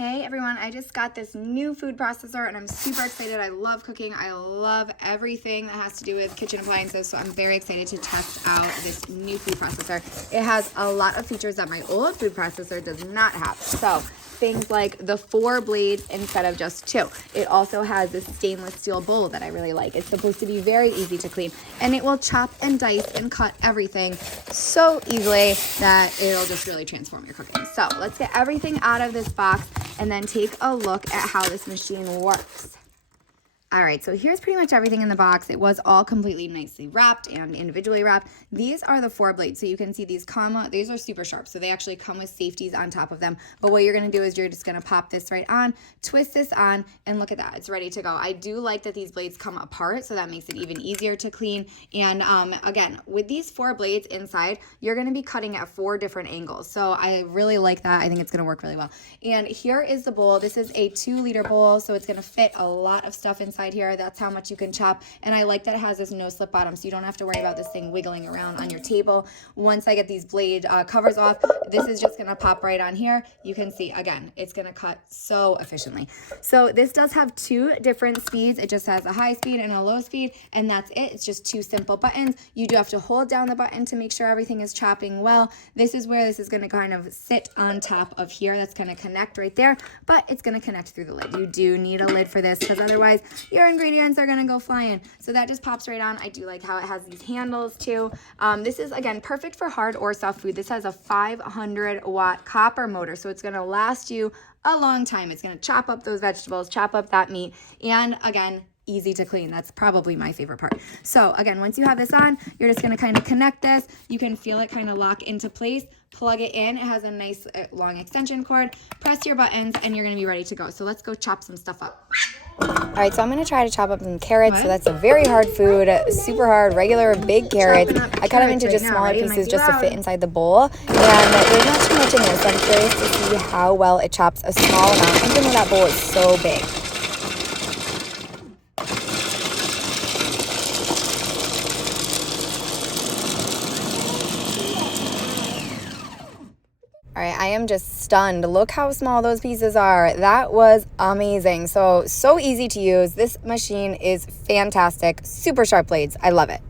Hey everyone, I just got this new food processor and I'm super excited. I love cooking. I love everything that has to do with kitchen appliances, so I'm very excited to test out this new food processor. It has a lot of features that my old food processor does not have. So things like the 4 blades instead of just 2. It also has this stainless steel bowl that I really like. It's supposed to be very easy to clean, and it will chop and dice and cut everything so easily that it'll just really transform your cooking. So let's get everything out of this box and then take a look at how this machine works. All right, so here's pretty much everything in the box. It was all completely nicely wrapped and individually wrapped. These are the 4 blades. So you can see these these are super sharp. So they actually come with safeties on top of them. But what you're gonna do is you're just gonna pop this right on, twist this on, and look at that, it's ready to go. I do like that these blades come apart, so that makes it even easier to clean. And again, with these 4 blades inside, you're gonna be cutting at 4 different angles. So I really like that. I think it's gonna work really well. And here is the bowl. This is a 2-liter bowl, so it's gonna fit a lot of stuff inside here. That's how much you can chop, and I like that it has this no slip bottom, so you don't have to worry about this thing wiggling around on your table. Once I get these blade covers off, this is just gonna pop right on here. You can see, again, it's gonna cut so efficiently. So this does have 2 different speeds. It just has a high speed and a low speed, and that's it. It's just 2 simple buttons. You do have to hold down the button to make sure everything is chopping well. This is where this is gonna kind of sit on top of here. That's gonna connect right there, but it's gonna connect through the lid. You do need a lid for this, because otherwise your ingredients are gonna go flying. So that just pops right on. I do like how it has these handles too. This is, again, perfect for hard or soft food. This has a 500-watt copper motor, so it's gonna last you a long time. It's gonna chop up those vegetables, chop up that meat, and again, easy to clean. That's probably my favorite part. So again, once you have this on, you're just gonna kind of connect this. You can feel it kind of lock into place, plug it in. It has a nice long extension cord. Press your buttons and you're gonna be ready to go. So let's go chop some stuff up. All right, so I'm gonna try to chop up some carrots. So that's a very hard food, super hard, regular big carrots. I cut them into just smaller pieces just to fit inside the bowl. And there's not too much in there, so I'm curious to see how well it chops a small amount, even though that bowl is so big. All right, I am just stunned. Look how small those pieces are. That was amazing. So easy to use. This machine is fantastic. Super sharp blades. I love it.